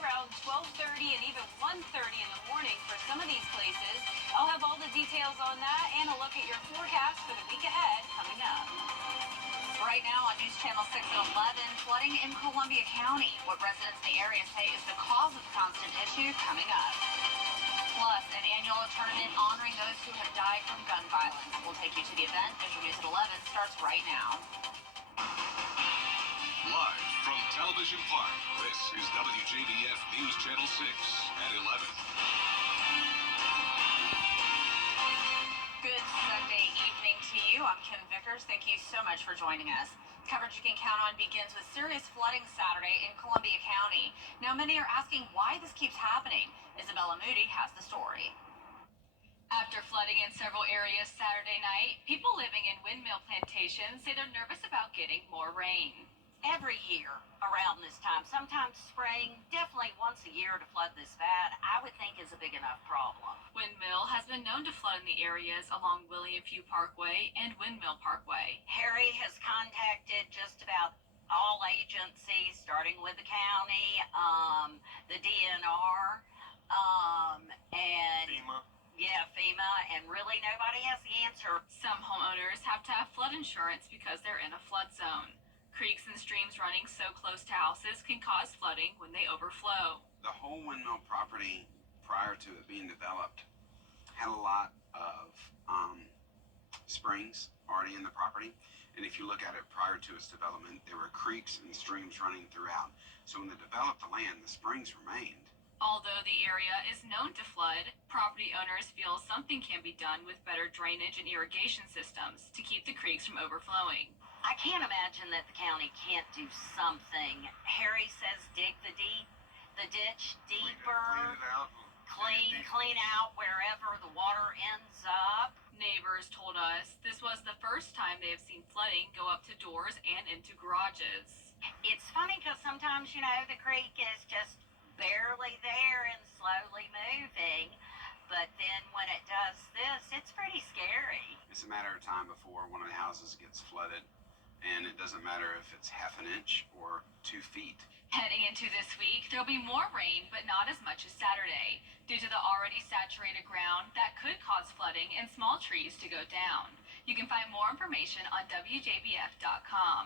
around 12:30 and even 1:30 in the morning for some of these places. I'll have all the details on that and a look at your forecast for the week ahead coming up. Right now on News Channel 6 at 11, flooding in Columbia County. What residents in the area say is the cause of the constant issue coming up. Plus, an annual tournament honoring those who have died from gun violence. We'll take you to the event. Visual News at 11 starts right now. Live from Television Park, this is WJBF News Channel 6 at 11. Good Sunday evening to you. I'm Kim Vickers. Thank you so much for joining us. Coverage you can count on begins with serious flooding Saturday in Columbia County. Now, many are asking why this keeps happening. Isabella Moody has the story. After flooding in several areas Saturday night, people living in windmill plantations say they're nervous about getting more rain. Every year around this time, sometimes spring, definitely once a year to flood this bad, I would think is a big enough problem. Windmill has been known to flood in the areas along William Few Parkway and Windmill Parkway. Harry has contacted just about all agencies, starting with the county, the DNR, and FEMA. Yeah, FEMA, and really nobody has the answer. Some homeowners have to have flood insurance because they're in a flood zone. Creeks and streams running so close to houses can cause flooding when they overflow. The whole windmill property, prior to it being developed, had a lot of springs already in the property. And if you look at it prior to its development, there were creeks and streams running throughout. So when they developed the land, the springs remained. Although the area is known to flood, property owners feel something can be done with better drainage and irrigation systems to keep the creeks from overflowing. I can't imagine that the county can't do something. Harry says dig the ditch deeper, clean out wherever the water ends up. Neighbors told us this was the first time they have seen flooding go up to doors and into garages. It's funny because sometimes, the creek is just barely there and slowly moving. But then when it does this, it's pretty scary. It's a matter of time before one of the houses gets flooded. And it doesn't matter if it's half an inch or 2 feet. Heading into this week, there'll be more rain, but not as much as Saturday, due to the already saturated ground that could cause flooding and small trees to go down. You can find more information on WJBF.com.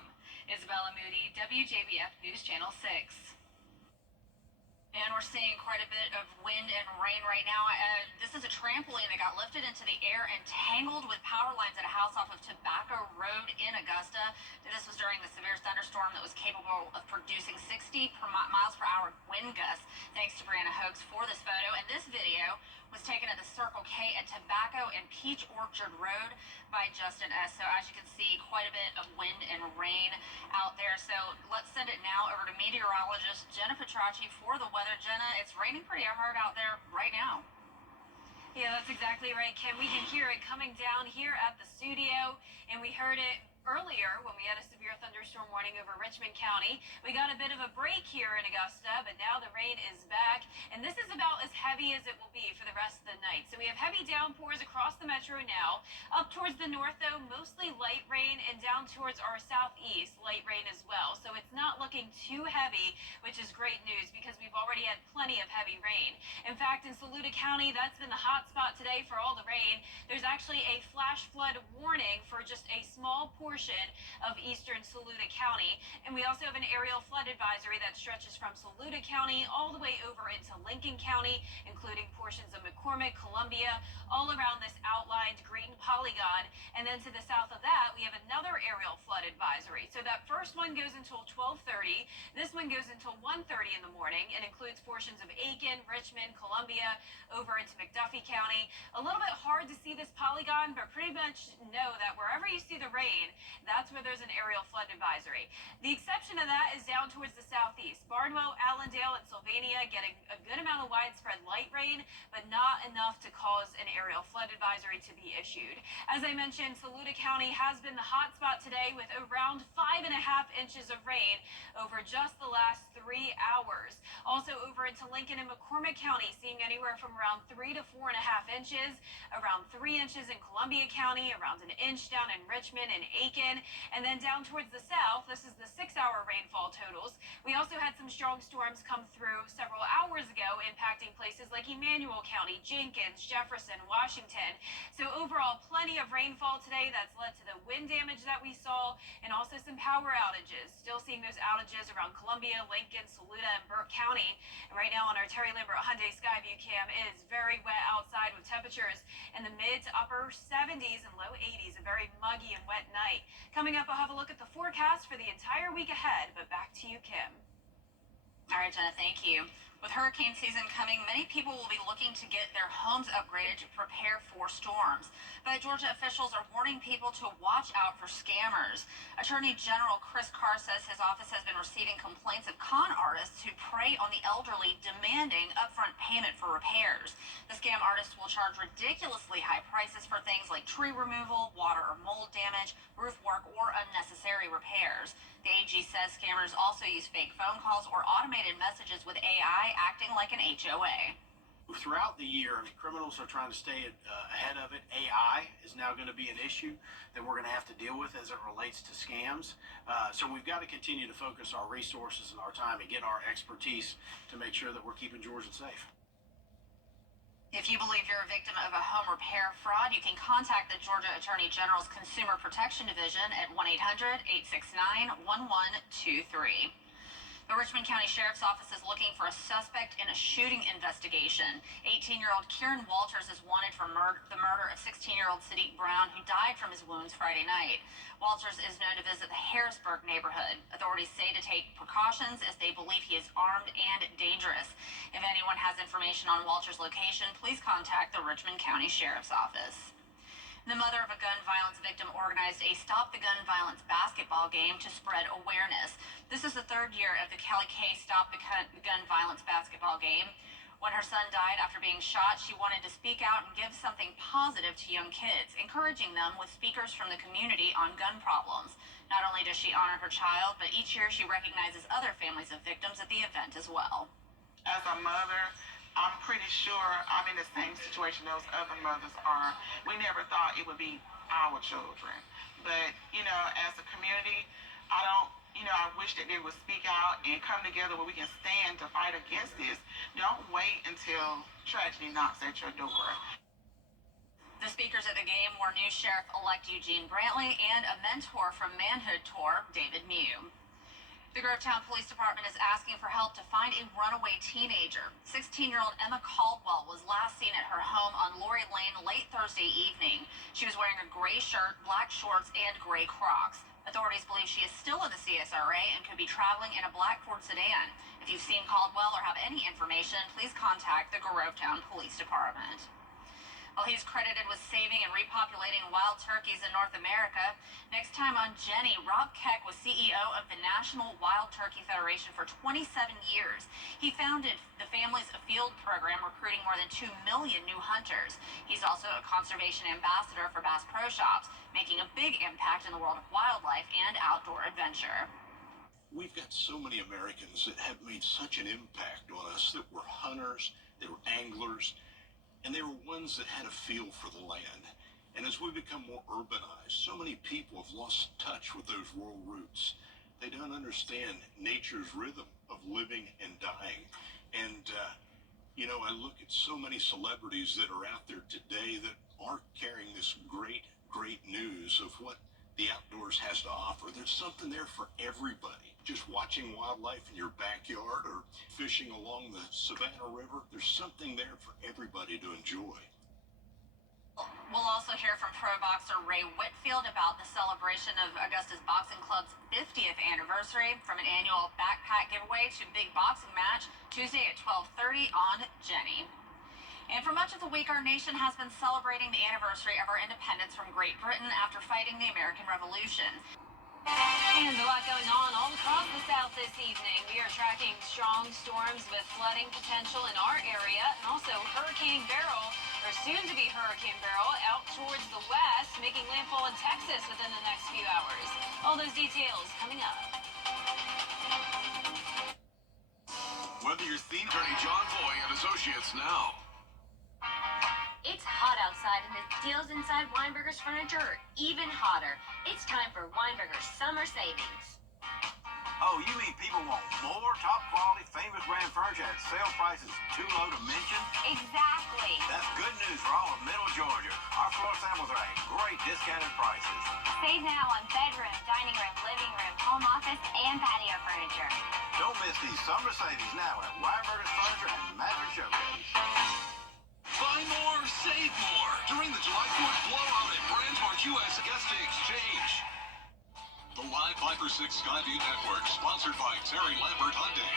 Isabella Moody, WJBF News Channel 6. And we're seeing quite a bit of wind and rain right now. This is a trampoline that got lifted into the air and tangled with power lines at a house off of Tobacco Road in Augusta. This was during the severe thunderstorm that was capable of producing 60 miles per hour wind gusts. Thanks to Brianna Hoax for this photo. And this video was taken at the Circle K at Tobacco and Peach Orchard Road by Justin S. So as you can see, quite a bit of wind and rain out there. So let's send it now over to meteorologist Jenna Petracci for the weather. Jenna, it's raining pretty hard out there right now. Yeah, that's exactly right, Kim. We can hear it coming down here at the studio, and we heard it earlier when we had a severe thunderstorm warning over Richmond County. We got a bit of a break here in Augusta, but now the rain is back, and this is about as heavy as it will be for the rest of the night. So we have heavy downpours across the metro now. Up towards the north, though, mostly light rain, and down towards our southeast, light rain as well. So it's not looking too heavy, which is great news because we've already had plenty of heavy rain. In fact, in Saluda County, that's been the hot spot today for all the rain. There's actually a flash flood warning for just a small portion of eastern Saluda County. And we also have an aerial flood advisory that stretches from Saluda County all the way over into Lincoln County, including portions of McCormick, Columbia, all around this outlined green polygon. And then to the south of that, we have another aerial flood advisory. So that first one goes until 12:30. This one goes until 1:30 in the morning and includes portions of Aiken, Richmond, Columbia, over into McDuffie County. A little bit hard to see this polygon, but pretty much know that wherever you see the rain, that's where there's an aerial flood advisory. The exception to that is down towards the southeast. Barnwell, Allendale, and Sylvania getting a good amount of widespread light rain, but not enough to cause an aerial flood advisory to be issued. As I mentioned, Saluda County has been the hot spot today with around 5.5 inches of rain over just the last 3 hours. Also over into Lincoln and McCormick County, seeing anywhere from around 3 to 4.5 inches, around 3 inches in Columbia County, around an inch down in Richmond and Aiken. weekend. And then down towards the south, this is the 6-hour rainfall totals. We also had some strong storms come through several hours ago, impacting places like Emmanuel County, Jenkins, Jefferson, Washington. So overall, plenty of rainfall today that's led to the wind damage that we saw, and also some power outages. Still seeing those outages around Columbia, Lincoln, Saluda, and Burke County. And right now on our Terry Lambert Hyundai Skyview cam, it is very wet outside with temperatures in the mid to upper 70s and low 80s. A very muggy and wet night. Coming up, I'll have a look at the forecast for the entire week ahead. But back to you, Kim. All right, Jenna, thank you. With hurricane season coming, many people will be looking to get their homes upgraded to prepare for storms. But Georgia officials are warning people to watch out for scammers. Attorney General Chris Carr says his office has been receiving complaints of con artists who prey on the elderly, demanding upfront payment for repairs. The scam artists will charge ridiculously high prices for things like tree removal, water or mold damage, roof work, or unnecessary repairs. The AG says scammers also use fake phone calls or automated messages with AI acting like an HOA. Throughout the year, criminals are trying to stay ahead of it. AI is now going to be an issue that we're going to have to deal with as it relates to scams. So we've got to continue to focus our resources and our time and get our expertise to make sure that we're keeping Georgia safe. If you believe you're a victim of a home repair fraud, you can contact the Georgia Attorney General's Consumer Protection Division at 1-800-869-1123. The Richmond County Sheriff's Office is looking for a suspect in a shooting investigation. 18-year-old Kieran Walters is wanted for the murder of 16-year-old Sadiq Brown, who died from his wounds Friday night. Walters is known to visit the Harrisburg neighborhood. Authorities say to take precautions as they believe he is armed and dangerous. If anyone has information on Walters' location, please contact the Richmond County Sheriff's Office. The mother of a gun violence victim organized a Stop the Gun Violence basketball game to spread awareness. This is the third year of the Kelly K Stop the Gun Violence basketball game. When her son died after being shot, she wanted to speak out and give something positive to young kids, encouraging them with speakers from the community on gun problems. Not only does she honor her child, but each year she recognizes other families of victims at the event as well. As a mother, I'm pretty sure I'm in the same situation those other mothers are. We never thought it would be our children. But, as a community, I wish that they would speak out and come together where we can stand to fight against this. Don't wait until tragedy knocks at your door. The speakers at the game were new Sheriff-elect Eugene Brantley and a mentor from Manhood Tour, David Mew. The Grovetown Police Department is asking for help to find a runaway teenager. 16-year-old Emma Caldwell was last seen at her home on Lori Lane late Thursday evening. She was wearing a gray shirt, black shorts, and gray Crocs. Authorities believe she is still in the CSRA and could be traveling in a black Ford sedan. If you've seen Caldwell or have any information, please contact the Grovetown Police Department. Well, he's credited with saving and repopulating wild turkeys in North America. Next time on Jenny, Rob Keck was CEO of the National Wild Turkey Federation for 27 years. He founded the Families Afield program, recruiting more than 2 million new hunters. He's also a conservation ambassador for Bass Pro Shops, making a big impact in the world of wildlife and outdoor adventure. We've got so many Americans that have made such an impact on us that were hunters, they were anglers, and they were ones that had a feel for the land. And as we become more urbanized, so many people have lost touch with those rural roots. They don't understand nature's rhythm of living and dying. And, I look at so many celebrities that are out there today that are carrying this great, great news of what the outdoors has to offer. There's something there for everybody. Just watching wildlife in your backyard or fishing along the Savannah River, there's something there for everybody to enjoy. We'll also hear from pro boxer Ray Whitfield about the celebration of Augusta's Boxing Club's 50th anniversary, from an annual backpack giveaway to big boxing match, Tuesday at 12:30 on Jenny. And for much of the week, our nation has been celebrating the anniversary of our independence from Great Britain after fighting the American Revolution. And a lot going on all across the South this evening. We are tracking strong storms with flooding potential in our area, and also Hurricane Beryl, or soon to be Hurricane Beryl, out towards the west, making landfall in Texas within the next few hours. All those details coming up. Whether you're Attorney John Boy and Associates now. It's It's hot outside and the deals inside Weinberger's Furniture are even hotter. It's time for Weinberger's Summer Savings. Oh, you mean people want more top quality, famous brand furniture at sale prices too low to mention? Exactly. That's good news for all of Middle Georgia. Our floor samples are at great discounted prices. Save now on bedroom, dining room, living room, home office, and patio furniture. Don't miss these summer savings now at Weinberger's Furniture and Mattress Showcase. Buy more, save more during the July 4th blowout at Brandmark US Guest Exchange. The live Viper 6 Skyview Network, sponsored by Terry Lambert Hyundai.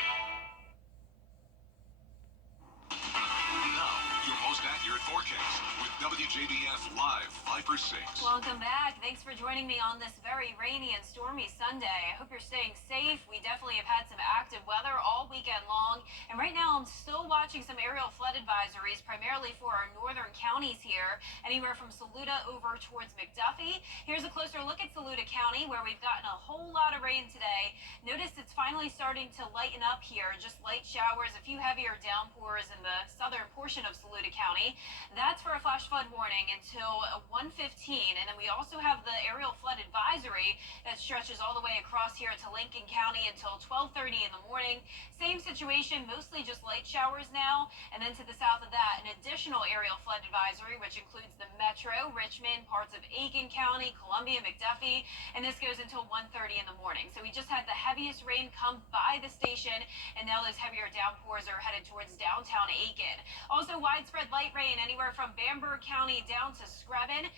Now, your most accurate forecast with WJBF Live Viper 6. Welcome back. Thanks for joining me on this very rainy and stormy Sunday. I hope you're staying safe. We definitely have had some active weather all weekend long. And right now I'm still watching some aerial flood advisories, primarily for our northern counties here, anywhere from Saluda over towards McDuffie. Here's a closer look at Saluda County, where we've gotten a whole lot of rain today. Notice it's finally starting to lighten up here, just light showers, a few heavier downpours in the southern portion of Saluda County. That's for a flash flood warning until 1:15, and then we also have the aerial flood advisory that stretches all the way across here to Lincoln County until 12:30 in the morning. Same situation, mostly just light showers now, and then to the south of that, an additional aerial flood advisory, which includes the Metro, Richmond, parts of Aiken County, Columbia, McDuffie, and this goes until 1:30 in the morning. So we just had the heaviest rain come by the station, and now those heavier downpours are headed towards downtown Aiken. Also, widespread light rain anywhere from Bamberg County down to Screven.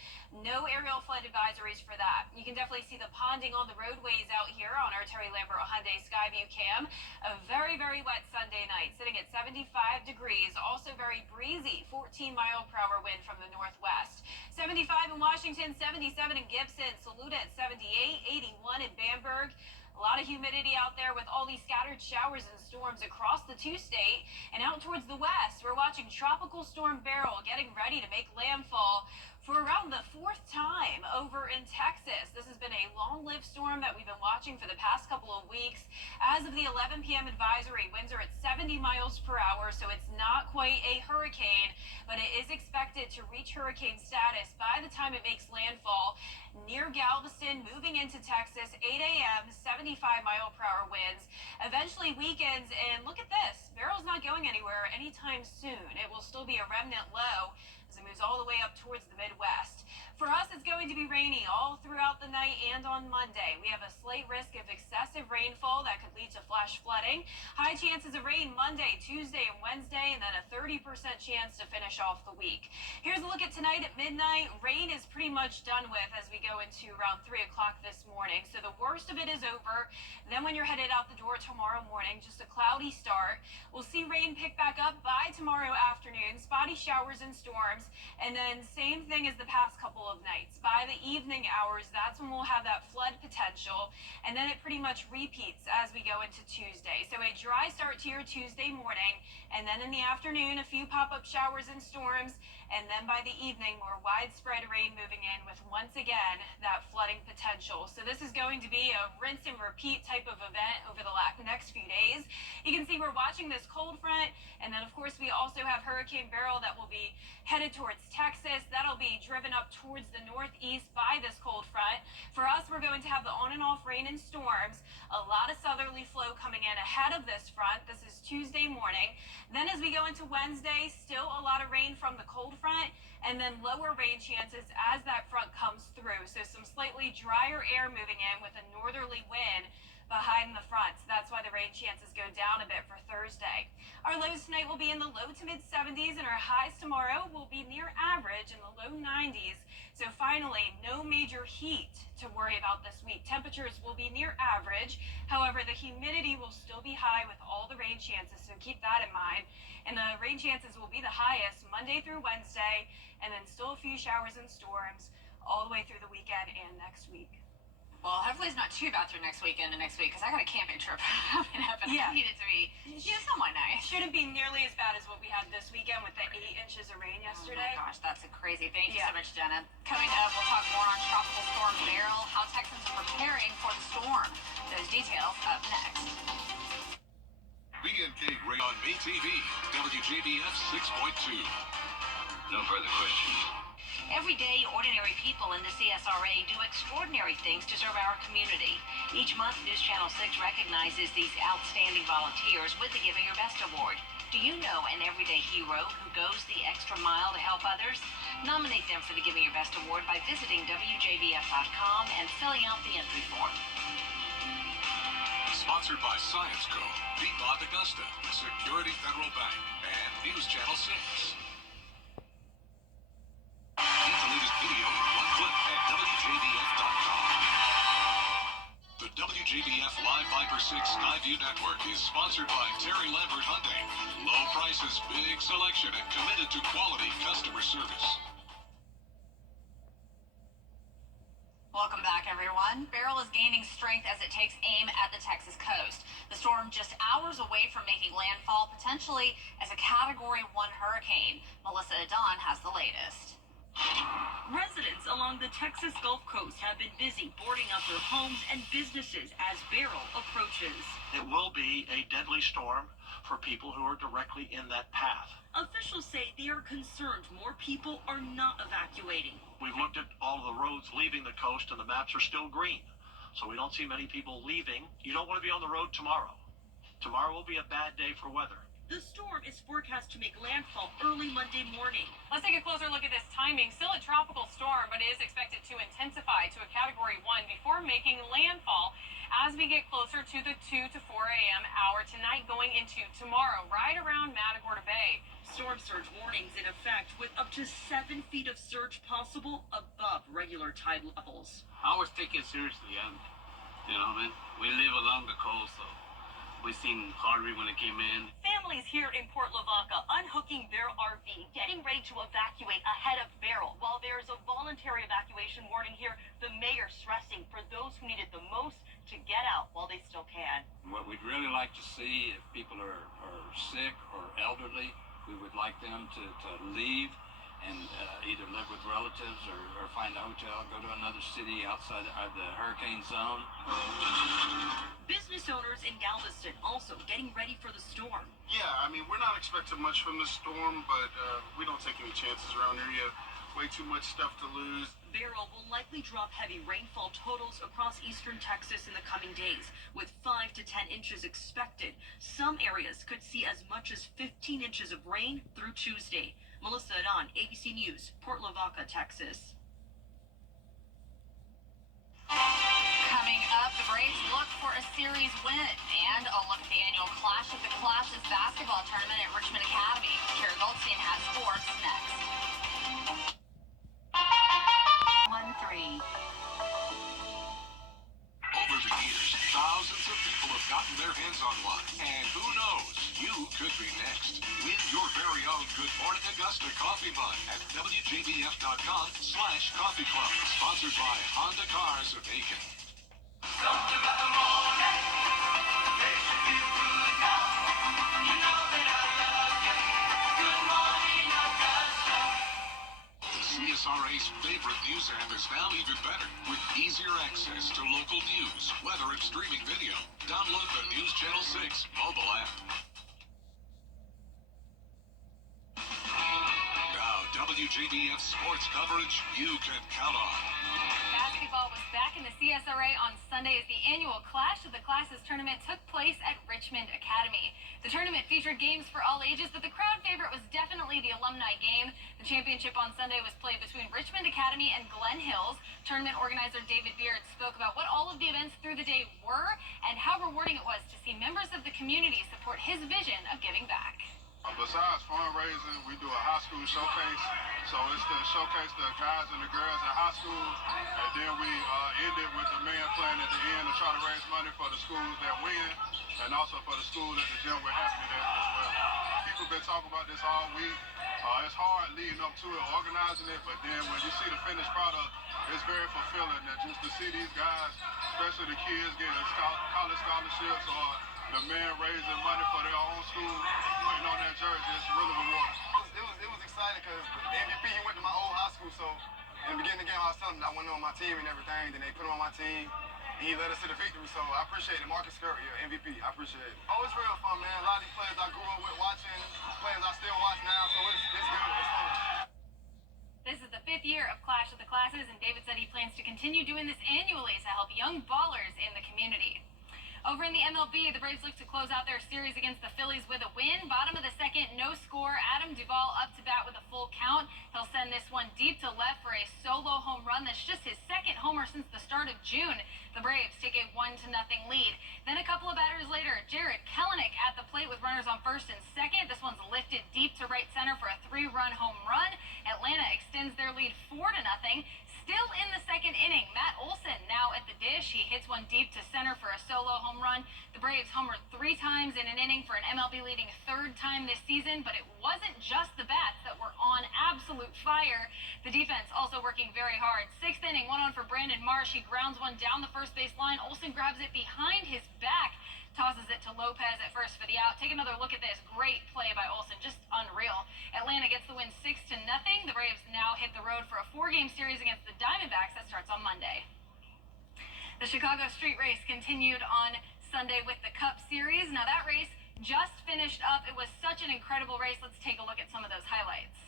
No aerial flood advisories for that. You can definitely see the ponding on the roadways out here on our Terry Lambert Hyundai Skyview cam. A very, very wet Sunday night, sitting at 75 degrees. Also very breezy, 14-mile-per-hour wind from the northwest. 75 in Washington, 77 in Gibson, Saluda at 78, 81 in Bamberg. A lot of humidity out there with all these scattered showers and storms across the two-state. And out towards the west, we're watching Tropical Storm Beryl getting ready to make landfall for around the fourth time over in Texas. This has been a long-lived storm that we've been watching for the past couple of weeks. As of the 11 p.m. advisory, winds are at 70 miles per hour, so it's not quite a hurricane, but it is expected to reach hurricane status by the time it makes landfall near Galveston, moving into Texas, 8 a.m., 75-mile-per-hour winds. Eventually weakens, and look at this. Beryl's not going anywhere anytime soon. It will still be a remnant low as it moves all the way up towards the Midwest. For us, it's going to be rainy all throughout the night and on Monday. We have a slight risk of excessive rainfall that could lead to flash flooding. High chances of rain Monday, Tuesday, and Wednesday, and then a 30% chance to finish off the week. Here's a look at tonight at midnight. Rain is pretty much done with as we go into around 3 o'clock this morning. So the worst of it is over. Then when you're headed out the door tomorrow morning, just a cloudy start. We'll see rain pick back up by tomorrow afternoon, spotty showers and storms, and then same thing as the past couple of nights. By the evening hours, that's when we'll have that flood potential, and then it pretty much repeats as we go into Tuesday. So a dry start to your Tuesday morning, and then in the afternoon, a few pop-up showers and storms, and then by the evening, more widespread rain moving in with, once again, that flooding potential. So this is going to be a rinse and repeat type of event over the next few days. You can see we're watching this cold front, and then of course we also have Hurricane Beryl that will be headed towards Texas. That'll be driven up towards the northeast by this cold front. For us, we're going to have the on and off rain and storms, a lot of southerly flow coming in ahead of this front. This is Tuesday morning. Then as we go into Wednesday, still a lot of rain from the cold front, and then lower rain chances as that front comes through. So some slightly drier air moving in with a northerly wind behind the front. So that's why the rain chances go down a bit for Thursday. Our lows tonight will be in the low to mid 70s, and our highs tomorrow will be near average in the low 90s. So finally, no major heat to worry about this week. Temperatures will be near average. However, the humidity will still be high with all the rain chances, so keep that in mind. And the rain chances will be the highest Monday through Wednesday, and then still a few showers and storms all the way through the weekend and next week. Well, hopefully it's not too bad through next weekend and next week, because I got a camping trip coming up, and I need it to be somewhat nice. Shouldn't be nearly as bad as what we had this weekend with the 8 inches of rain yesterday. Oh my gosh, that's a crazy. Thank you so much, Jenna. Coming up, we'll talk more on Tropical Storm Beryl, how Texans are preparing for the storm. Those details up next. B&K Ray on MeTV, WJBF 6.2. No further questions. Every day, ordinary people in the CSRA do extraordinary things to serve our community. Each month, News Channel 6 recognizes these outstanding volunteers with the Giving Your Best Award. Do you know an everyday hero who goes the extra mile to help others? Nominate them for the Giving Your Best Award by visiting WJBF.com and filling out the entry form. Sponsored by Science Co., Piedmont Augusta, Security Federal Bank, and News Channel 6. Get the latest video in one clip at WJBF.com. The WJBF Live Viper 6 Skyview Network is sponsored by Terry Lambert Hyundai. Low prices, big selection, and committed to quality customer service. Welcome back, everyone. Beryl is gaining strength as it takes aim at the Texas coast. The storm just hours away from making landfall, potentially as a Category 1 hurricane. Melissa Adon has the latest. Residents along the Texas Gulf Coast have been busy boarding up their homes and businesses as Beryl approaches. It will be a deadly storm for people who are directly in that path. Officials say they are concerned more people are not evacuating. We've looked at all of the roads leaving the coast, and the maps are still green. So we don't see many people leaving. You don't want to be on the road tomorrow. Tomorrow will be a bad day for weather. The storm is forecast to make landfall early Monday morning. Let's take a closer look at this timing. Still a tropical storm, but it is expected to intensify to a Category 1 before making landfall as we get closer to the 2 to 4 a.m. hour tonight going into tomorrow, right around Matagorda Bay. Storm surge warnings in effect with up to 7 feet of surge possible above regular tide levels. I was taking seriously, and you know, man, we live along the coast, so we seen Harvey when it came in. Families here in Port Lavaca unhooking their RV, getting ready to evacuate ahead of Beryl. While there's a voluntary evacuation warning here, the mayor stressing for those who need it the most to get out while they still can. What we'd really like to see, if people are sick or elderly, we would like them to leave and either live with relatives or find a hotel, go to another city outside of the hurricane zone. Business owners in Galveston also getting ready for the storm. Yeah, I mean, we're not expecting much from the storm, but we don't take any chances around here. You have way too much stuff to lose. Beryl will likely drop heavy rainfall totals across eastern Texas in the coming days, with 5 to 10 inches expected. Some areas could see as much as 15 inches of rain through Tuesday. Melissa Adon, ABC News, Port Lavaca, Texas. Coming up, the Braves look for a series win and a look at the annual Clash of the Classes basketball tournament at Richmond Academy. Kara Goldstein has sports next. 1-3. Over the years, thousands of people have gotten their hands on one. And who knows, you could be next. Win your very own Good Morning Augusta coffee mug at WJBF.com/coffee club. Sponsored by Honda Cars of Aiken. Something about the morning, makes you feel good now. You know that I love you. Good morning, Augusta. The CSRA's favorite news app is now even better with easier access to local news, weather, and streaming video. Download the News Channel 6 mobile app. Now, WJBF sports coverage you can count on. Basketball was back in the CSRA on Sunday as the annual Clash of the Classes tournament took place at Richmond Academy. The tournament featured games for all ages, but the crowd favorite was definitely the alumni game. The championship on Sunday was played between Richmond Academy and Glen Hills. Tournament organizer David Beard spoke about what all of the events through the day were and how rewarding it was to see members of the community support his vision of giving back. Besides fundraising, we do a high school showcase. So it's to showcase the guys and the girls in high school. And then we end it with the man playing at the end to try to raise money for the schools that win and also for the school at the gym we're happening at as well. People been talking about this all week. It's hard leading up to it, organizing it, but then when you see the finished product, it's very fulfilling. And just to see these guys, especially the kids, getting college scholarships or the men raising money for their own school, putting on their jersey, it's really rewarding. It was exciting because the MVP, he went to my old high school, so in the beginning of the game, I was telling him I wasn't on my team and everything, then they put him on my team, and he led us to the victory, so I appreciate it. Marcus Curry, MVP, I appreciate it. Oh, it's real fun, man. A lot of these players I grew up with watching, players I still watch now, so it's good. It's fun. This is the 5th year of Clash of the Classes, and David said he plans to continue doing this annually to help young ballers in the community. Over in the MLB, the Braves look to close out their series against the Phillies with a win. Bottom of the second, no score. Adam Duvall up to bat with a full count. He'll send this one deep to left for a solo home run. That's just his second homer since the start of June. The Braves take a 1-0 lead. Then a couple of batters later, Jared Kelenic at the plate with runners on first and second. This one's lifted deep to right center for a 3-run home run. Atlanta extends their lead 4-0. Still in the second inning, Matt Olson now at the dish. He hits one deep to center for a solo home run. The Braves homered 3 times in an inning for an MLB leading 3rd time this season, but it wasn't just the bats that were on absolute fire. The defense also working very hard. 6th inning, 1-on for Brandon Marsh. He grounds one down the first base line. Olson grabs it behind his back, tosses it to Lopez at first for the out. Take another look at this. Great play by Olson. Just unreal. Atlanta gets the win 6-0. The Braves now hit the road for a 4-game series against the Diamondbacks that starts on Monday. The Chicago Street Race continued on Sunday with the Cup Series. Now that race just finished up. It was such an incredible race. Let's take a look at some of those highlights.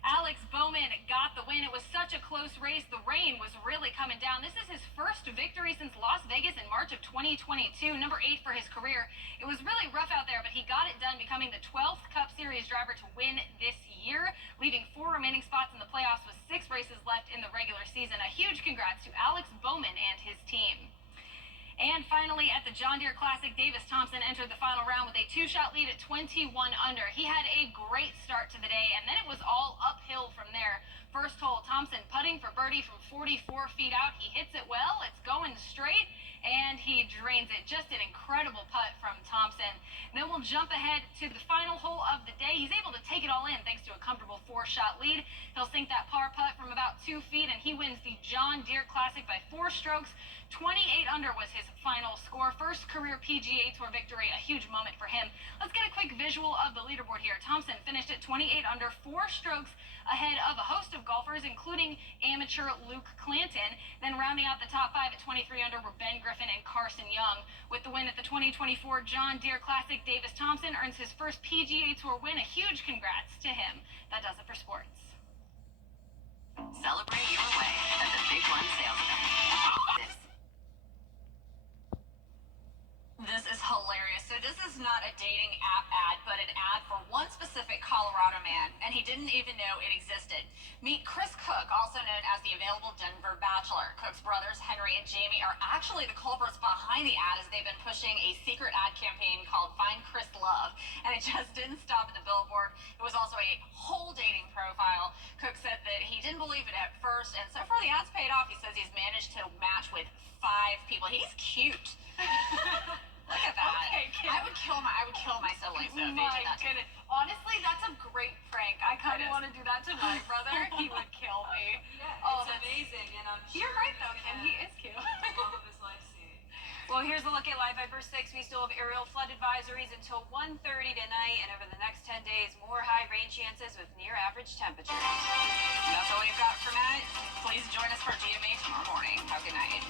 Alex Bowman got the win. It was such a close race. The rain was really coming down. This is his first victory since Las Vegas in March of 2022, number 8 for his career. It was really rough out there, but he got it done, becoming the 12th Cup Series driver to win this year, leaving 4 remaining spots in the playoffs with 6 races left in the regular season. A huge congrats to Alex Bowman and his team. And finally, at the John Deere Classic, Davis Thompson entered the final round with a 2-shot lead at 21 under. He had a great start to the day, and then it was all uphill from there. First hole, Thompson putting for birdie from 44 feet out. He hits it well. It's going straight, and he drains it. Just an incredible putt from Thompson. Then we'll jump ahead to the final hole of the day. He's able to take it all in thanks to a comfortable 4-shot lead. He'll sink that par putt from about 2 feet, and he wins the John Deere Classic by 4 strokes. 28 under was his final score. First career PGA Tour victory, a huge moment for him. Let's get a quick visual of the leaderboard here. Thompson finished at 28 under, 4 strokes ahead of a host of golfers, including amateur Luke Clanton. Then rounding out the top 5 at 23 under were Ben Griffin and Carson Young. With the win at the 2024 John Deere Classic, Davis Thompson earns his first PGA Tour win. A huge congrats to him. That does it for sports. Celebrate your way at the Big One Sales Event. This is hilarious. So this is not a dating app ad, but an ad for one specific Colorado man, and he didn't even know it existed. Meet Chris Cook, also known as the available Denver Bachelor. Cook's brothers, Henry and Jamie, are actually the culprits behind the ad, as they've been pushing a secret ad campaign called Find Chris Love, and it just didn't stop at the billboard. It was also a whole dating profile. Cook said that he didn't believe it at first, and so far the ad's paid off. He says he's managed to match with 5 people. He's cute. Look at that. Okay, Kim. I would kill my siblings though if they My did that. goodness. Honestly, that's a great prank. I kind of want to do that to my brother. He would kill me. Yeah, Oh, it's that's- amazing, and I'm sure You're right, though, he's Kim. gonna He is cute. have the love of his life soon. Well, here's a look at Live Viper 6. We still have aerial flood advisories until 1:30 tonight, and over the next 10 days, more high rain chances with near average temperatures. That's all we've got for Matt. Please join us for GMA tomorrow morning. Have a good night.